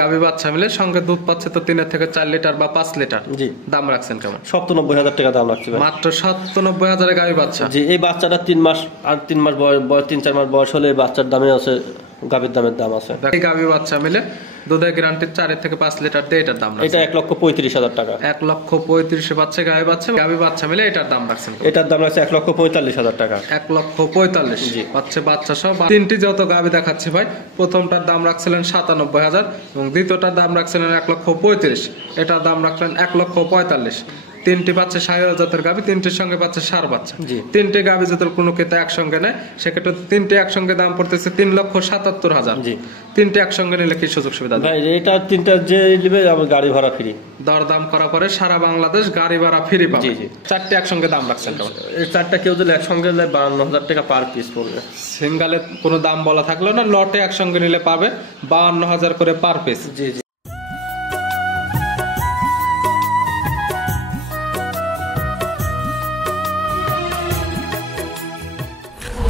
গাভী বাচ্চা মিলে সঙ্গে দুধ পাচ্ছে তো 3 থেকে 4 লিটার বা 5 লিটার। জি। দাম রাখছেন কেমন? ৯৭,০০০ টাকা দাম রাখছি ভাই। মাত্র ৯৭,০০০ এ গাভী বাচ্চা। জি, এই বাচ্চাটা 3 মাস আর 3 মাস বয়স 3-4 মাস বয়স হলে এই বাচ্চার দামে আছে, গাভীর দামের দাম আছে। এই গাভী বাচ্চা মিলে দুধের গ্যারান্টি 4 থেকে 5 লিটার দিয়ে এটার দাম রাখছেন। এটা ১,৩৫,০০০ টাকা। ১,৩৫,০০০ পাচ্ছে গাভী বাচ্চা মিলে এটার দাম রাখছেন। এটার দাম আছে ১,৪৫,০০০ টাকা। ১,৪৫,০০০ জি। পাচ্ছে বাচ্চা সহ। তিনটি যত গাভী দেখাচ্ছে ভাই, প্রথমটার দাম রাখছিলেন ৯৭,০০০ এবং দ্বিতীয়টার দাম রাখছিলেন ১,৩৫,০০০, এটার দাম রাখলেন ১,৪৫,০০০। তিনটি পাচ্ছে শাহিওয়াল জাতের গাভী, তিনটির সঙ্গে পাচ্ছে ষাঁড় বাচ্চা। জি। তিনটে গাভী যদি কোনো ক্ষেত্রে একসঙ্গে নেয় সেক্ষেত্রে তিনটে একসঙ্গে দাম পড়তেছে ৩,৭৭,০০০। জি। তিনটে একসঙ্গে নিলে কি সুযোগ সুবিধা দেবে? ভাই এটা তিনটা যে নেবে আমার গাড়ি ভাড়া ফ্রি। দরদাম করা পরে সারা বাংলাদেশ গাড়ি ভাড়া ফ্রি পাবে। জি, জি। চারটে একসঙ্গে দাম রাখছেন কেমন? এই চারটা কেউ যদি একসঙ্গে নেয় ৫২,০০০ টাকা পার পিস পড়বে। সিঙ্গালে কোনো দাম বলা থাকলো না, লটে একসঙ্গে নিলে পাবে ৫২,০০০ করে পার পিস। জি, জি।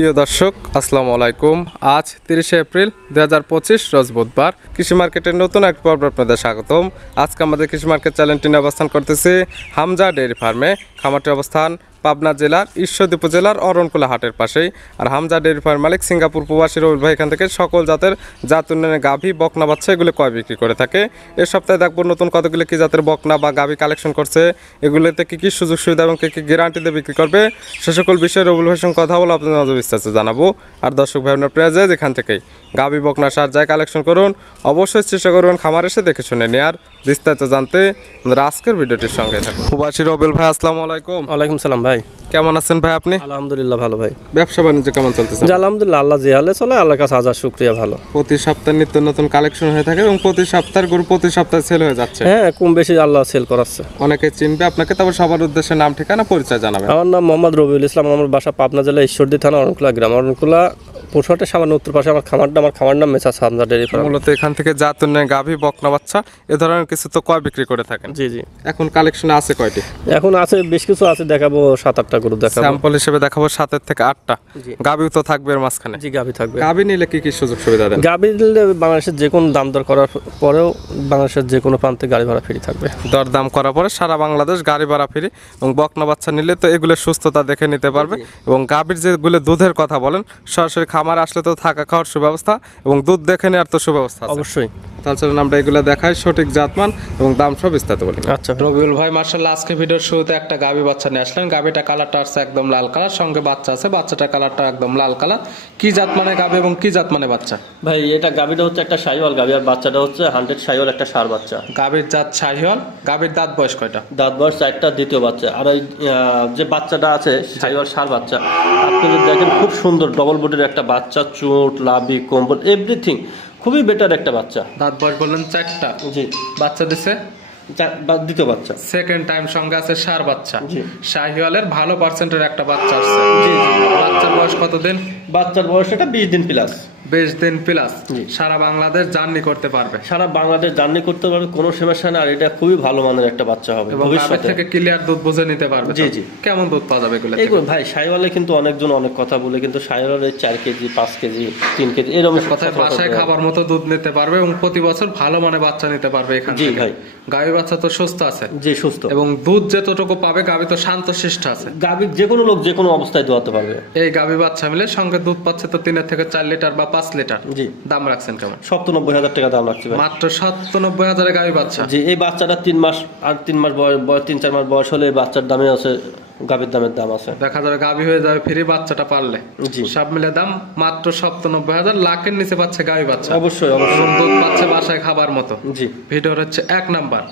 প্রিয় দর্শক আসসালামু আলাইকুম। আজ ৩০শে এপ্রিল ২০২৫ রোজ বুধবার। কৃষি মার্কেটের নতুন এক পর্ব আপনাদের স্বাগতম। আজকে আমাদের কৃষি মার্কেট চ্যানেলটি নিয়ে অবস্থান করতেছি হামজা ডেয়ারি ফার্মে। খামারটির অবস্থান পাবনা জেলার ঈশ্বরদী উপজেলার অরণকুলা হাটের পাশেই। আর হামজা ডেয়ারি ফার্ম মালিক সিঙ্গাপুর প্রবাসী রবিল ভাই এখান থেকে সকল জাতের জাত উন্নয়নের গাভী বকনা বাচ্চা এগুলো ক্রয় বিক্রি করে থাকে। এ সপ্তাহে দেখবো নতুন কতগুলো কি জাতের বকনা বা গাভী কালেকশন করছে, এগুলোতে কি কি সুযোগ সুবিধা এবং কি কি গ্যারান্টি দিয়ে বিক্রি করবে, সে সকল বিষয়ে রবিল ভাইয়ের সঙ্গে কথা বলে আপনাদের নজর বিস্তারিত জানাবো। আর দর্শক ভাই আপনার প্রিয় যায় যেখান থেকেই গাভী বকনা সার যায় কালেকশন করুন, অবশ্যই চেষ্টা করবেন খামার এসে দেখে শুনে নেওয়ার। বিস্তারিত জানতে আমাদের আজকের ভিডিওটির সঙ্গে থাকুন। প্রবাসী রবিল ভাই আসসালামু আলাইকুম। ওয়ালাইকুম সালাম ভাই। কেমন আছেন ভাই আপনি? আলহামদুলিল্লাহ ভালো ভাই। ব্যবসা বাণিজ্য কেমন চলতেছে? জি আলহামদুলিল্লাহ, আল্লাহ যে হালে চলে আল্লাহর কাছে হাজার শুকরিয়া, ভালো। প্রতি সপ্তাহে নিত্য নতুন কালেকশন হয়ে থাকে এবং প্রতি সপ্তাহের গরু প্রতি সপ্তাহে সেল হয়ে যাচ্ছে। হ্যাঁ, কম বেশি আল্লাহ সেল করাচ্ছে। অনেকে চিনবে আপনাকে, তবে সবার উদ্দেশ্যে নাম ঠিকানা পরিচয় জানাবেন। আমার নাম মোহাম্মদ রবিউল ইসলাম, আমার বাসা পাবনা জেলা ঈশ্বরদী থানা অরণকুলা গ্রাম। অরণকুলা পশুহাটের সামান্য উত্তর পাশে আমার খামার নাম মেসার্স হামজা ডেয়ারি ফার্ম। মূলত এখান থেকে জাত উন্নয়ন গাভী বকনা বাচ্চা এ ধরনের কিছু তো ক্রয় বিক্রি করে থাকেন। জি জি। এখন কালেকশনে আছে কয়টি? এখন আছে বেশ কিছু আছে, দেখাবো ৭-৮টা গরু দেখাবো। স্যাম্পল হিসেবে দেখাবো ৭ থেকে ৮টা। জি। গাভীও তো থাকবে এর মাঝখানে। জি, গাভী থাকবে। গাভী নিলে কি কি সুযোগ সুবিধা দেন? গাভী নিলে বাংলাদেশের যে কোনো দাম দর করার পরেও বাংলাদেশের যে কোনো প্রান্তে গাড়ি ভাড়া ফ্রি থাকবে। দরদাম করার পরে সারা বাংলাদেশ গাড়ি ভাড়া ফ্রি। এবং বকনা বাচ্চা নিলে তো এগুলোর সুস্থতা দেখে নিতে পারবে। এবং গাভীর যেগুলো দুধের কথা বলেন, সরাসরি খামার আসলে তো থাকা খাওয়ার সুব্যবস্থা এবং দুধ দেখে নেওয়ার তো সুব্যবস্থা আছে। অবশ্যই। তাহলে চলুন আমরা এগুলো দেখাই, সঠিক জাতমান এবং দাম সব বিস্তারিত বলি। আচ্ছা রবিউল ভাই মার্শাল্লাহ আজকে ভিডিওর শুরুতে একটা গাভী বাচ্চা নিয়ে আসলেন। গাভীটা কালারটা আছে একদম লাল কালার, সঙ্গে বাচ্চা আছে, বাচ্চাটার কালারটা একদম লাল কালার। কি জাত মানে গাভী এবং কি জাত মানে বাচ্চা? ভাই, এটা গাভীটা হচ্ছে একটা শাহিওয়াল গাভী আর বাচ্চাটা হচ্ছে 100 শাহিওয়াল একটা ষাঁড় বাচ্চা। গাভীর জাত শাহিওয়াল। গাভীর দাঁত বয়স কয়টা? দাঁত বয়স 4টা, দ্বিতীয় বাচ্চা। আর ওই যে বাচ্চাটা আছে শাহিওয়াল ষাঁড় বাচ্চা, আপনি যদি দেখেন খুব সুন্দর ডবল বডির একটা বাচ্চা, চোট লাভি কম্বল এভরিথিং খুবই বেটার একটা বাচ্চা। দাঁত বয়স বললেন 4টা। জি। বাচ্চা দিছে দ্বিতীয় বাচ্চা। সেকেন্ড টাইম সঙ্গে আছে ষাঁড় বাচ্চা। জি। শাহিওয়ালের ভালো পার্সেন্টের একটা বাচ্চা আসছে। জি জি। বাচ্চার বয়স কতদিন? বাচ্চার বয়স এটা 20 দিন প্লাস। 20 দিন প্লাস। জি। সারা বাংলাদেশ জার্নি করতে পারবে। সারা বাংলাদেশ জার্নি করতে পারবে, কোনো সমস্যা না। আর এটা খুবই ভালো মানের একটা বাচ্চা হবে এবং গাভীর থেকে ক্লিয়ার দুধ বুঝে নিতে পারবে। জি জি। কেমন দুধ পাওয়া যাবে এগুলো? এইগুলো ভাই শাহিওয়ালে কিন্তু অনেকজন অনেক কথা বলে, কিন্তু শাহিওয়ালের 4 কেজি 5 কেজি 3 কেজি এরকম কথায় বাসায় খাবার মতো দুধ নিতে পারবে এবং প্রতি বছর ভালো মানে বাচ্চা নিতে পারবে এখান জি থেকে। ভাই। গাভী বাচ্চা তো সুস্থ আছে। জি সুস্থ। এবং দুধ যতটুকু পাবে গাভী তো শান্তশিষ্ট আছে। গাভী যে কোনো লোক যে কোনো অবস্থায় দোয়াতে পারবে। এই গাভী বাচ্চা মিলে সঙ্গে দুধ পাচ্ছে তো 3 থেকে 4 লিটার বা 5 লিটার। জি। দাম রাখছেন কেমন? ৯৭,০০০ টাকা দাম রাখছি ভাই। মাত্র ৯৭,০০০ গাভী বাচ্চা। জি, এই বাচ্চাটা 3 মাস আর 3 মাস বয়স 3-4 মাস বয়স হলে এই বাচ্চার দামে আছে, গাভীর দামের দাম আছে। দেখা যাবে গাভী হয়ে যাবে ফ্রি বাচ্চাটা পারলে। জি। সব মিলে দাম মাত্র ৯৭,০০০। লাখের নিচে পাচ্ছে গাভী বাচ্চা। অবশ্যই অবশ্যই। এবং দুধ পাচ্ছে বাসায় খাবার মতো। জি। ভিডিওর হচ্ছে 1 নাম্বার।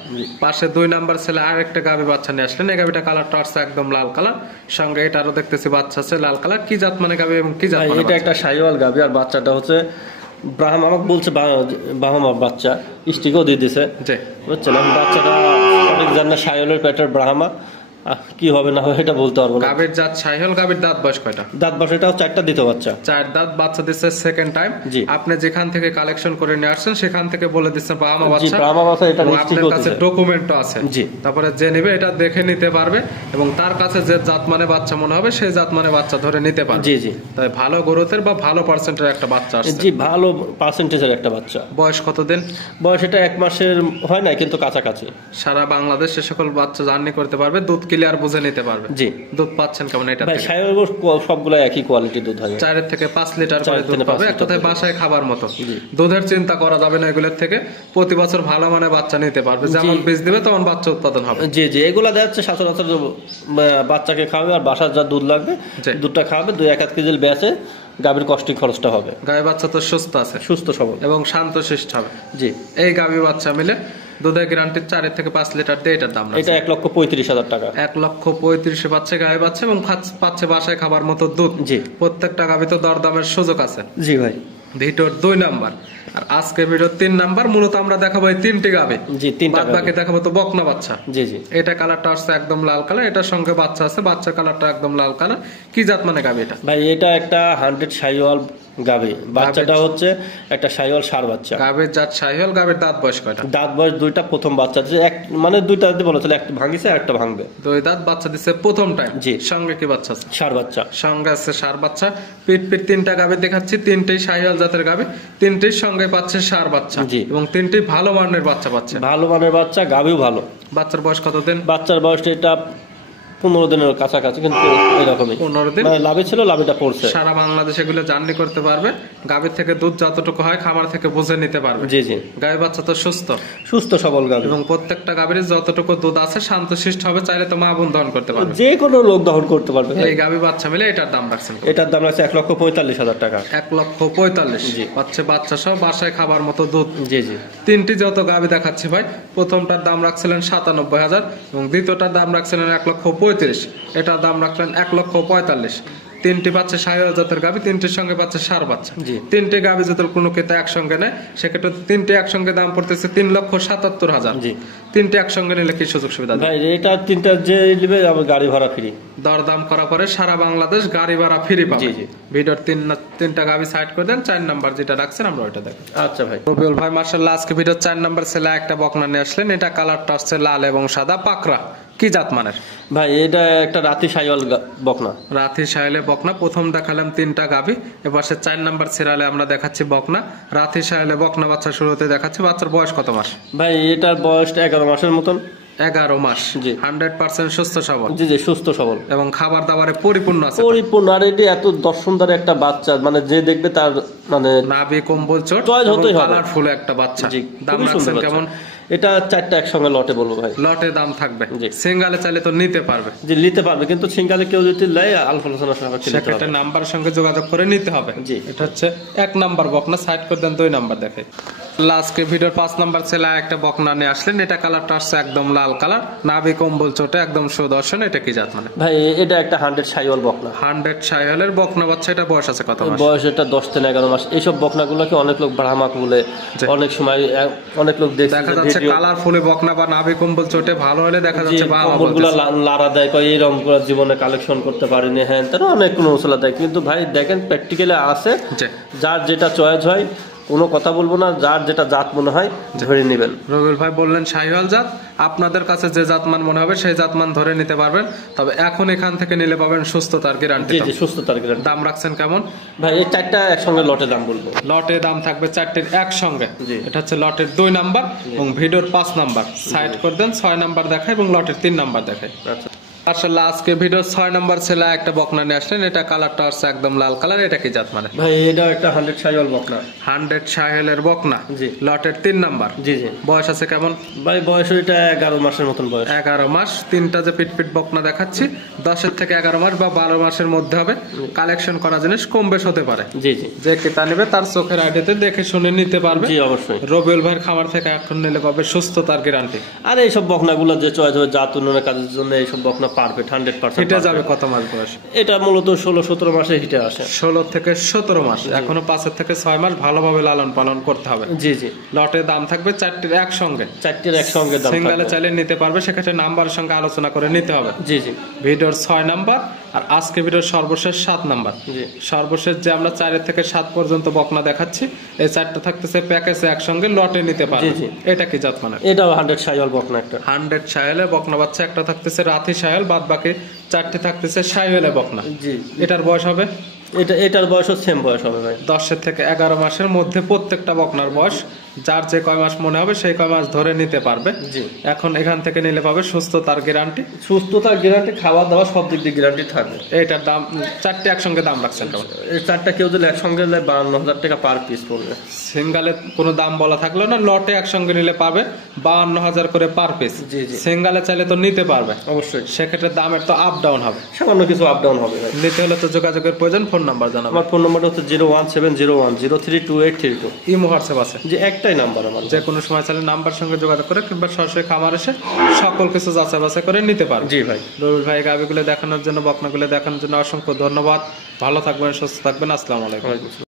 পাশে 2 নাম্বার ছেলে আরেকটা গাভী বাচ্চা নিয়ে আসলেন। এই গাভীটা কালারটা আছে একদম লাল কালার, সঙ্গে এটারও দেখতেছি বাচ্চা আছে লাল কালার। কি জাত মানে গাভী এবং কি জাত মানে এটা বাচ্চা? একটা শাহিওয়াল গাভী আর বাচ্চাটা হচ্ছে ব্রাহ্মা। আমাকে বলছে বাহামা বাচ্চা, স্টিকও দিয়ে দিছে। জি। বুঝছেন, আমি বাচ্চাটা সঠিক জানি না। শাহিওয়ালের পেটের ব্রাহ্মা, কি হবে না হবে এটা বলতে পারবো না। গাভীর জাত শাহিওয়াল, গাভীর দাঁত বয়স কয়টা? দাঁত বয়স এটাও 4টা দিতে বাচ্চা। 4 দাঁত বাচ্চা দিচ্ছে সেকেন্ড টাইম। জি। আপনি যেখান থেকে কালেকশন করে নিয়ে আসছেন সেখান থেকে বলে দিচ্ছেন ব্রাহ্মা জি বাচ্চা। ব্রাহ্মা বাচ্চা, এটা এবং নিশ্চিত আপনার কাছে হচ্ছে। ডকুমেন্টও আছে। জি। তারপরে যে নেবে এটা দেখে নিতে পারবে এবং তার কাছে যে জাত মানে বাচ্চা মনে হবে সেই জাত মানে বাচ্চা ধরে নিতে পারবে। জি জি। তাই ভালো গ্রোথের বা ভালো পার্সেন্টের একটা বাচ্চা আসছে। জি ভালো পার্সেন্টেজের একটা বাচ্চা। বয়স কতদিন? বয়স এটা 1 মাসের হয় না, কিন্তু কাছাকাছি। সারা বাংলাদেশ সে সকল বাচ্চা জার্নি করতে পারবে, দুধ ক্লিয়ার বুঝে নিতে পারবে। জি। দুধ পাচ্ছেন কেমন এটা ভাই থেকে? শাহিওয়াল সবগুলো একই কোয়ালিটি দুধ হয়। 4 থেকে 5 লিটার করে 4 দুধ থেকে 5 পাবে, এক লিটার কথায় দুধ। বাসায় খাবার মতো। জি। দুধের চিন্তা করা যাবে না এগুলোর থেকে। প্রতি বছর ভালো মানে বাচ্চা নিতে পারবে, যেমন বীজ দিবে তখন বাচ্চা উৎপাদন হবে। জি জি, এগুলা দেখা যাচ্ছে সচরাচর বাচ্চাকে খাওয়াবে, আর বাসার যা দুধ লাগবে জি। দুধটা খাওয়াবে, 2-1 কেজি বেচে গাভীর কস্টিং খরচটা হবে। গায়ে বাচ্চা তো সুস্থ আছে সুস্থ সবল এবং শান্তশিষ্ট হবে। জি। এই গাভী বাচ্চা মিলে দুধের গ্যারান্টি 4 থেকে 5 লিটার দিয়ে এটার দাম এটা 1,35,000 টাকা। 1,35,000 পাচ্ছে গায়ে বাচ্চা এবং পাচ্ছে বাসায় খাবার মতো দুধ। জি। প্রত্যেকটা গাভী তো দরদামের সুযোগ আছে। জি ভাই। ভিডিওর 2 নাম্বার আর আজকে ভিডিওর 3 নাম্বার। মূলত আমরা দেখাবো এই 3টি গাভী। জি 3টা বাদ বাকি দেখাবো তো বকনা বাচ্চা। জি জি। এটা কালারটা আসছে একদম লাল কালার, এটার সঙ্গে বাচ্চা আছে, বাচ্চার কালারটা একদম লাল কালার। কি জাত মানে গাভী এটা? ভাই এটা একটা 100 শাহিওয়াল গাভী। বাচ্চাটা হচ্ছে একটা শাহিওয়াল ষাঁড় বাচ্চা। গাভীর জাত শাহিওয়াল, গাভীর দাঁত বয়স কয়টা? দাঁত বয়স 2টা, প্রথম বাচ্চা যে এক মানে 2টা দিতে বলেছিল, একটা ভাঙিছে আর একটা ভাঙবে। 2 দাঁত বাচ্চা দিচ্ছে প্রথম টাইম। জি। সঙ্গে কি বাচ্চা আছে? ষাঁড় বাচ্চা। সঙ্গে আছে ষাঁড় বাচ্চা। পিট 3টা গাভী দেখাচ্ছি, 3টেই শাহিওয়াল জাতের গাভী, 3টির সঙ্গে পাচ্ছে ষাঁড় বাচ্চা। জি। এবং 3টি ভালো মানের বাচ্চা পাচ্ছে। ভালো মানের বাচ্চা, গাভীও ভালো। বাচ্চার বয়স কতদিন? বাচ্চার বয়সটা এটা 15 দিনের কাছাকাছি, কিন্তু এরকমই 15 দিন। মানে লাভে ছিল, লাভটা পড়ছে। সারা বাংলাদেশ এগুলো জার্নি করতে পারবে। গাভীর থেকে দুধ যতটুকু হয় খামার থেকে বুঝে নিতে পারবে। জি জি। গাভী বাচ্চা তো সুস্থ সুস্থ সবল গাভী এবং প্রত্যেকটা গাভীর যতটুকু দুধ আছে শান্তশিষ্ট হবে, চাইলে তো মা বোন দহন করতে পারবে। যে কোনো লোক দহন করতে পারবে। এই গাভী বাচ্চা মিলে এটার দাম রাখছেন এটার দাম আছে 1,45,000 টাকা। 1,45,000। জি। পাচ্ছে বাচ্চা সহ বাসায় খাবার মতো দুধ। জি জি। 3টি যত গাভী দেখাচ্ছি ভাই, প্রথমটার দাম রাখছিলেন 97,000 এবং দ্বিতীয়টার দাম রাখছিলেন 1,35,000। এটার দাম রাখলেন 1,45,000। 3টি পাচ্ছে শাহিওয়াল জাতের গাভী, 3টির সঙ্গে পাচ্ছে ষাঁড় বাচ্চা। জি। 3টি গাভী যদি কোনো ক্রেতা একসঙ্গে নেয় সেক্ষেত্রে 3টি একসঙ্গে দাম পড়তেছে 3,77,000। জি। 3টি একসঙ্গে নিলে কি সুযোগ সুবিধা দেয়? ভাই এটা 3টা যে নেবে আমার গাড়ি ভাড়া ফ্রি। দরদাম করা পরে সারা বাংলাদেশ গাড়ি ভাড়া ফ্রি পাবে। জি জি। ভিডিওর 3টা গাভী সাইড করে দেন, 4 নাম্বার যেটা রাখছেন আমরা ওইটা দেখো। আচ্ছা ভাই। রবিউল ভাই মাশাআল্লাহ আজকে ভিডিওর 4 নাম্বার ছেলে একটা বকনা নিয়ে আসলেন। এটা কালারটা আসছে লাল এবং সাদা পাকড়া। কি জাত মানের? ভাই এটা একটা রাতি শাহিওয়াল বকনা। রাথি শাহিলে বকনা। প্রথম দেখালাম 3টা গাভী, এবার 4 নাম্বার সিরিয়ালে আমরা দেখাচ্ছি বকনা। রাথি শাহিলে বকনা বাচ্চা শুরুতে দেখাচ্ছি। বাচ্চার বয়স কত মাস? ভাই এটার বয়সটা 11 মাসের মতন। 11 মাস। জি। 100% সুস্থ সবল জি জি, সুস্থ সবল এবং খাবার দাবারে পরিপূর্ণ আছে। পরিপূর্ণ। আর এটি এত দর্শনদার একটা বাচ্চা, মানে যে দেখবে তার মানে নাভি কম্বল চোট চয়েস হতেই হবে। কালারফুল একটা বাচ্চা। জি, দাম খুবই সুন্দর রাখছেন বাচ্চা। কেমন? এটা 4টা একসঙ্গে লটে বলবো ভাই। লটে দাম থাকবে। জি। সিঙ্গালে চাইলে তো নিতে পারবে। যে নিতে পারবে, কিন্তু সিঙ্গালে কেউ যদি নেয় আলফা আলোচনা সাপেক্ষে নিতে সেক্ষেত্রে হবে। নাম্বারের সঙ্গে যোগাযোগ করে নিতে হবে। জি। এটা হচ্ছে 1 নাম্বার বকনা। সাইড করে দেন, 2 নাম্বার দেখে। লাস্টে ভিডিওর 5 নাম্বার ছেলে একটা বকনা নিয়ে আসলেন। এটা কালারটা আসছে একদম লাল কালার, নাভি কম্বল চোটে একদম সুদর্শন। এটা কি জাত মানে? ভাই এটা একটা 100 শাহিওয়াল বকনা। 100 শাহিওয়ালের বকনা বাচ্চা। এটা বয়স আছে কত মাস? বয়স এটা 10 থেকে 11 মাস। এইসব বকনাগুলোকে অনেক লোক ব্রাহ্মা বলে, জি। অনেক সময় অনেক লোক দেখছে দেখা যাচ্ছে কালারফুলে বকনা বা নাভি কম্বল চোটে ভালো হলে দেখা যাচ্ছে বাবা কম্বলগুলো বলতেছে। লারা দেয়, কয় এইরকম করে জীবনে কালেকশন করতে পারিনি, হ্যাঁ তারা অনেক কোনো মশলা দেয়। কিন্তু ভাই দেখেন প্র্যাকটিক্যালি আছে, জি। যার যেটা চয়েস হয় কোনো কথা বলবো না, যার যেটা জাত মনে হয় ধরে নেবেন। রবিউল ভাই বললেন শাহিওয়াল জাত, আপনাদের কাছে যে জাতমান মনে হবে সেই জাতমান ধরে নিতে পারবেন। তবে এখন এখান থেকে নিলে পাবেন সুস্থতার গ্যারান্টি। জি জি, সুস্থতার গ্যারান্টি। দাম রাখছেন কেমন? ভাই এই 4টা একসঙ্গে লটে দাম বলবো। লটে দাম থাকবে 4টির একসঙ্গে। জি। এটা হচ্ছে লটের 2 নাম্বার এবং ভিডিওর 5 নাম্বার। সাইড করে দেন, 6 নাম্বার দেখায় এবং লটের 3 নাম্বার দেখায়। আচ্ছা। আসলে আজকে ভিডিওর 6 নাম্বার ছেলে একটা বকনা নিয়ে আসলেন। এটা কালারটা আসছে একদম লাল কালার। এটা কি জাত মানে? ভাই এটা একটা 100 শাহিওয়াল বকনা। 100 শাহিওয়ালের বকনা। জি। লটের 3 নাম্বার। জি জি। বয়স আছে কেমন? ভাই বয়স এটা 11 মাসের মতন বয়স। 11 মাস। 3টা যে পিট বকনা দেখাচ্ছি 10 থেকে 11 মাস বা 12 মাসের মধ্যে হবে। কালেকশন করা জিনিস কম বেশ হতে পারে। জি জি। যে ক্রেতা নেবে তার চোখের আইডিতে দেখে শুনে নিতে পারবে। জি অবশ্যই। রবিউল ভাইয়ের খামার থেকে এখন নিলে পাবে সুস্থতার গ্যারান্টি। আর এইসব বকনাগুলো যে চয়েস হবে জাত উন্নয়নের কাজের জন্য এইসব বকনা পারফেক্ট 100%। হিটে যাবে কত মাস বয়স? এটা মূলত 16-17 মাসে হিটে আসে। 16 থেকে 17 মাস, এখনো 5 থেকে 6 মাস ভালোভাবে লালন পালন করতে হবে। জি জি। লটে দাম থাকবে 4টির একসঙ্গে, 4টির একসঙ্গে দাম সিঙ্গেলে থাকবে। চাইলে নিতে পারবে, সেক্ষেত্রে নাম্বারের সঙ্গে আলোচনা করে নিতে হবে। জি জি ভিডিওর 6 নাম্বার আর আজকে ভিডিওর সর্বশেষ 7 নাম্বার। জি। সর্বশেষ যে আমরা 4 থেকে 7 পর্যন্ত বকনা দেখাচ্ছি, এই 4টা থাকতেছে প্যাকেজে একসঙ্গে লটে নিতে পারবে। জি, জি। এটা কি জাত মানের? এটাও 100 শাহিওয়াল বকনা একটা। 100 শাহিওয়ালের বকনা বাচ্চা, একটা থাকতেছে রাথি শাহিওয়াল, বাদ বাকি 4টি থাকতেছে শাহিওয়ালের বকনা। জি। এটার বয়স হবে, এটার বয়সও সেম বয়স হবে ভাই। 10 থেকে 11 মাসের মধ্যে প্রত্যেকটা বকনার বয়স, যার যে কয় মাস মনে হবে সেই কয় মাস ধরে নিতে পারবে। জি। এখন এখান থেকে নিলে পাবে সুস্থতার গ্যারান্টি, সুস্থতার গ্যারান্টি, খাওয়া দাওয়া সব দিক দিয়ে গ্যারান্টি থাকবে। এইটার দাম 4টি একসঙ্গে দাম রাখছেন কেমন? এই 4টা কেউ যদি একসঙ্গে নেয় 52,000 টাকা পার পিস পড়বে। সিঙ্গালে কোনো দাম বলা থাকলো না, লটে একসঙ্গে নিলে পাবে 52,000 করে পার পিস। জি, জি। সিঙ্গালে চাইলে তো নিতে পারবে, অবশ্যই সেক্ষেত্রে দামের তো আপ ডাউন হবে। সামান্য কিছু আপ ডাউন হবে ভাই। নিতে হলে তো যোগাযোগের প্রয়োজন। ফোন নাম্বার জানাবো। আমার ফোন নাম্বারটা হচ্ছে 01701032832। ইমো হোয়াটসঅ্যাপ আছে, যে একটাই নাম্বার আমার। যে কোনো সময় চাইলে নাম্বার সঙ্গে যোগাযোগ করে কিংবা সরাসরি খামার এসে সকল কিছু যাচাই বাছাই করে নিতে পারবে। জি ভাই। রবিউল ভাই গাভিগুলো দেখানোর জন্য, বকনাগুলো দেখানোর জন্য অসংখ্য ধন্যবাদ। ভালো থাকবেন, সুস্থ থাকবেন। আসসালামু আলাইকুম।